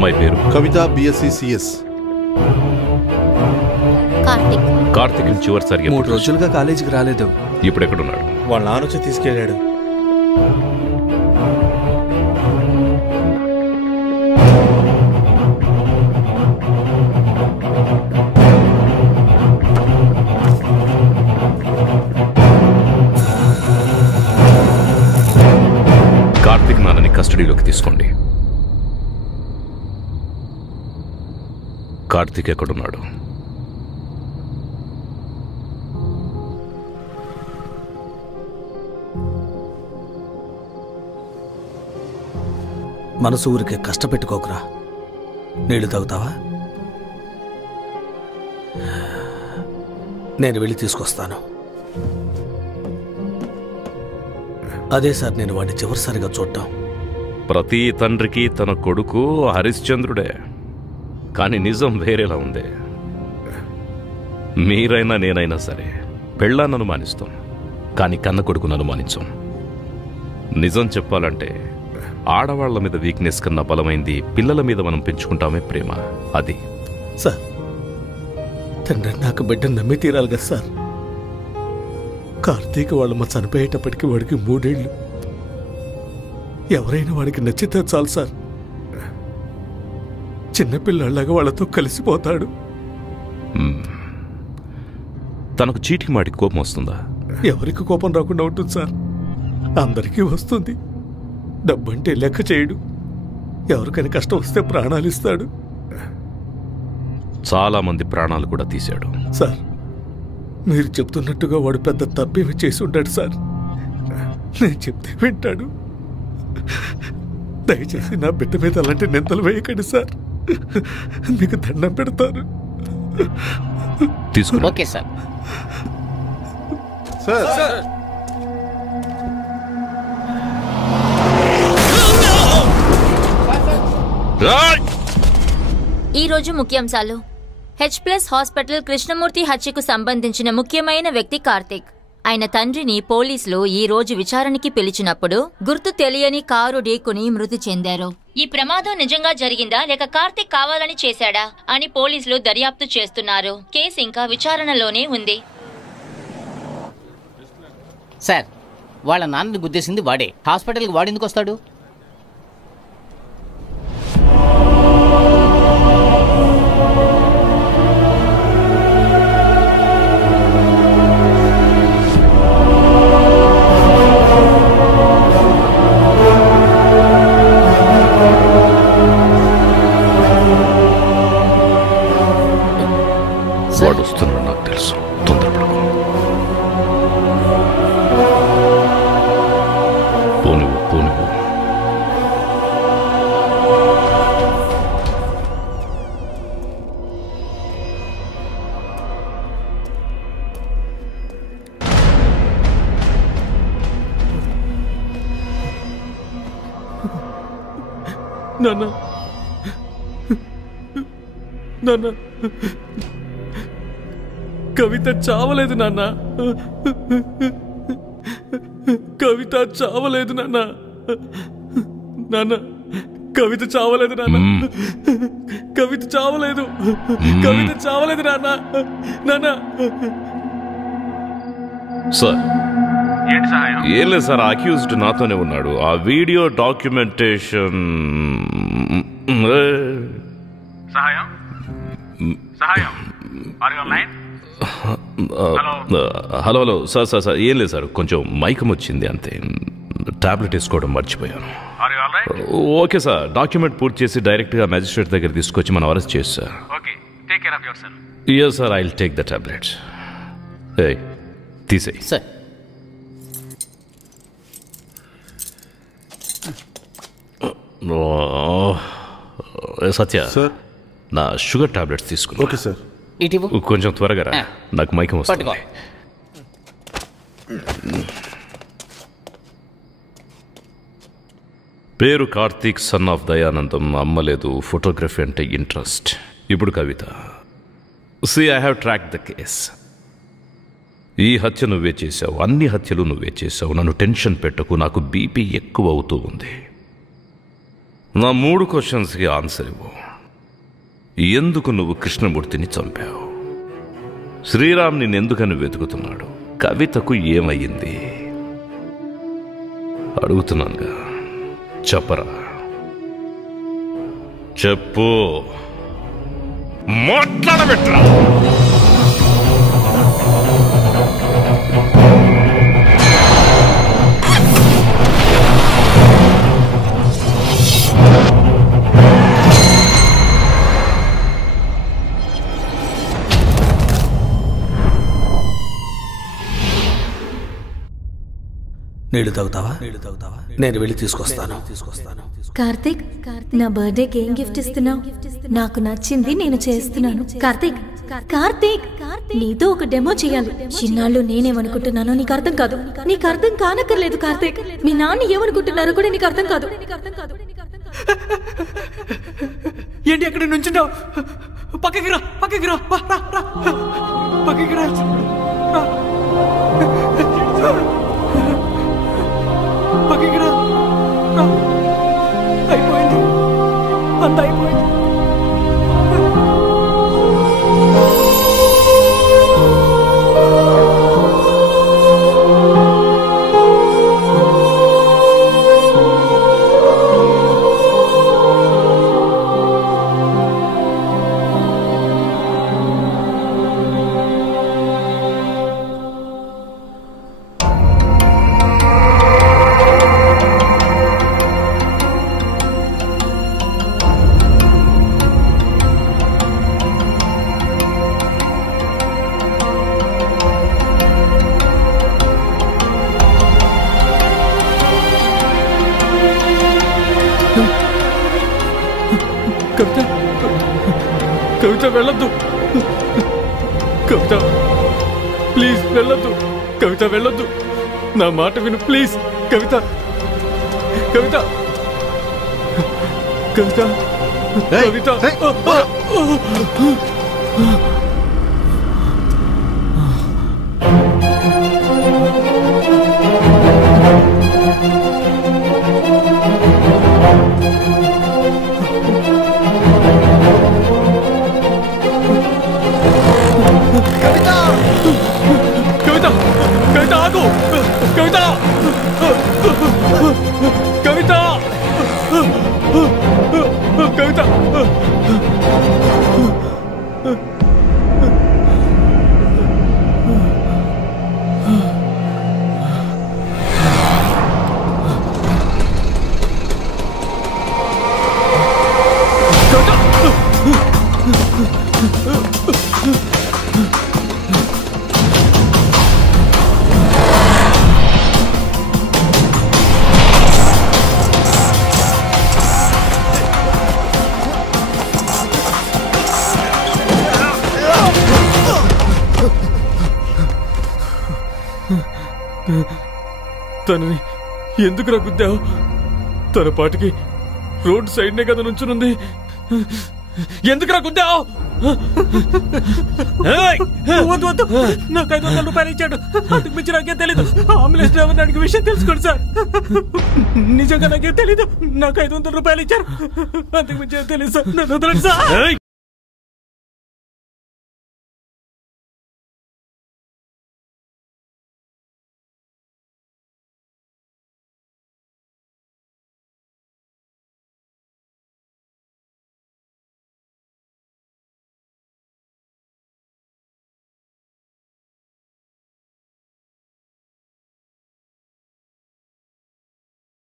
అమ్మాయి పేరు కవిత, BSc CS. Karthik చివరిసారి 3 రోజులుగా కాలేజీకి రాలేదు. ఇప్పుడు ఎక్కడున్నాడు? వాళ్ళ నాన్న వచ్చి తీసుకెళ్ళాడు. కార్తిక్ నాన్నని కస్టడీలోకి తీసుకోండి. కార్తిక్ ఎక్కడున్నాడు? మనసు ఊరికే కష్టపెట్టుకోకురా. నీళ్లు తాగుతావా? నేను వెళ్ళి తీసుకొస్తాను. అదే సార్ నేను వాడిని చివరిసారిగా చూడటం. ప్రతి తండ్రికి తన కొడుకు హరిశ్చంద్రుడే, కానీ నిజం వేరేలా ఉంది. మీరైనా నేనైనా సరే పెళ్ళాన్ని అనుమానిస్తాం, కానీ కన్న కొడుకును అనుమానించాం. నిజం చెప్పాలంటే ఆడవాళ్ల మీద వీక్నెస్ కన్నా బలమైంది పిల్లల మీద మనం పెంచుకుంటామే ప్రేమ. అది సార్ తండ్రి నాకు బిడ్డ నమ్మి తీరాలి కదా సార్. కార్తీక్ వాళ్ళమ్మ చనిపోయేటప్పటికి వాడికి 3 ఏళ్ళు. ఎవరైనా వాడికి నచ్చితే చాలు సార్, చిన్నపిల్లలాగా వాళ్ళతో కలిసిపోతాడు. తనకు చీటికి మాటికి కోపం వస్తుందా? ఎవరికి కోపం రాకుండా ఉంటుంది సార్, అందరికీ వస్తుంది. డబ్బంటే లెక్క చేయడు, ఎవరికైనా కష్టం వస్తే ప్రాణాలు ఇస్తాడు. చాలా మంది ప్రాణాలు కూడా తీశాడు. సార్ మీరు చెప్తున్నట్టుగా వాడు పెద్ద తప్పేమి చేసి ఉంటాడు సార్. నేను చెప్తే వింటాడు. దయచేసి నా బిడ్డ మీద అలాంటి నిందలు వేయకండి సార్, మీకు దండం పెడతాను. తీసుకుని ఓకే సార్. సార్ ఈ రోజు ముఖ్యాంశాలు. H+ హాస్పిటల్ కృష్ణమూర్తి హత్యకు సంబంధించిన ముఖ్యమైన వ్యక్తి కార్తిక్. ఆయన తండ్రిని పోలీసులు ఈ రోజు విచారణకి పిలిచినప్పుడు గుర్తు తెలియని కారు ఢీకొని మృతి చెందారు. ఈ ప్రమాదం నిజంగా జరిగిందా లేక కార్తిక్ కావాలని చేశాడా అని పోలీసులు దర్యాప్తు చేస్తున్నారు. కేసు ఇంకా విచారణలోనే ఉంది. సార్ వాళ్ళ నాన్నని గుద్దేసింది వాడే. హాస్పిటల్కి వాడెందుకు వస్తాడు? వాడు వస్తున్నాడు నాకు తెలుసు, తొందరపడకు. పోనివ్వు. నాన్న కవిత చావలేదు నాన్న, కవిత చావలేదు నాన్న, కవిత చావలేదు నాన్న, కవిత చావలేదు, కవిత చావలేదు నాన్న. సార్ ఏం లేదు సార్, అక్యూజ్డ్ నాతోనే ఉన్నాడు. ఆ వీడియో డాక్యుమెంటేషన్ హలో సార్ ఏం లేదు సార్, కొంచెం మైకం వచ్చింది అంతే, టాబ్లెట్ వేసుకోవడం మర్చిపోయాను. ఓకే సార్, డాక్యుమెంట్ పూర్తి చేసి డైరెక్ట్గా మ్యాజిస్ట్రేట్ దగ్గర తీసుకొచ్చి మనం అరెస్ట్ చేసి sir. yes sir, I will take the tablets. తీసేయి సార్. సత్య సార్, నా షుగర్ టాబ్లెట్స్ తీసుకున్నా. Okay sir. ఇటు కొంచెం త్వరగా రా, నాకు మైకం వస్తుంది. పేరు కార్తీక్, సన్ ఆఫ్ దయానందం. అమ్మలేదు, ఫోటోగ్రఫీ అంటే ఇంట్రెస్ట్. ఇప్పుడు Kavitha. See, I have tracked the case. ఈ హత్య నువ్వే చేశావు, అన్ని హత్యలు నువ్వే చేశావు. నన్ను టెన్షన్ పెట్టకు, నాకు బీపీ ఎక్కువ అవుతూ ఉంది. నా 3 క్వశ్చన్స్కి ఆన్సర్ ఇవ్వు. ఎందుకు నువ్వు కృష్ణమూర్తిని చంపావు? శ్రీరామ్ నిన్నెందుకని వెతుకుతున్నాడు? కవితకు ఏమయ్యింది? అడుగుతున్నానుగా, చెప్పరా, చెప్పు, మాట్లాడబెట్టరా. నీళ్లు తాగుతావా? నేను వెళ్ళి తీసుకొస్తాను. కార్తీక్, నా బర్త్డేకి ఏం గిఫ్ట్ ఇస్తున్నావు? నాకు నచ్చింది నేను చేస్తున్నాను. కార్తీక్, కార్తీక్, నీతో ఒక డెమో చేయాలి. చిన్నాళ్ళు నేనేమనుకుంటున్నానో నీకు అర్థం కాదు. నీకు అర్థం కానక్కర్లేదు కార్తీక్. మీ నాన్న ఏమనుకుంటున్నారో కూడా నీకు అర్థం కాదు. ఏంటి అక్కడ నుంచున్నావు? పక్కకి రా, పక్కకి రా, పక్కకి రా. పక్కకి రా. అయిపోయింది, అంత అయిపోయింది. కవిత వెళ్ళొద్దు. కవిత ప్లీజ్ వెళ్ళొద్దు. కవిత వెళ్ళొద్దు, నా మాట విను ప్లీజ్. కవిత, కవిత, కవిత, కవిత. తనని ఎందుకు గుద్దావు? తన పాటికి రోడ్ సైడ్నే కదా నుంచునుంది. ఎందుకు గుద్దావు? నాకు 500 రూపాయలు ఇచ్చాడు, అందుకు మించి నాకేం తెలీదు. అంబులెన్స్ డ్రైవర్ నాడికి విషయం తెలుసుకోండి సార్. నిజంగా నాకేం తెలీదు. నాకు 500 రూపాయలు ఇచ్చారు, అందుకు మించి తెలీదు సార్. నన్ను వదలండి సార్.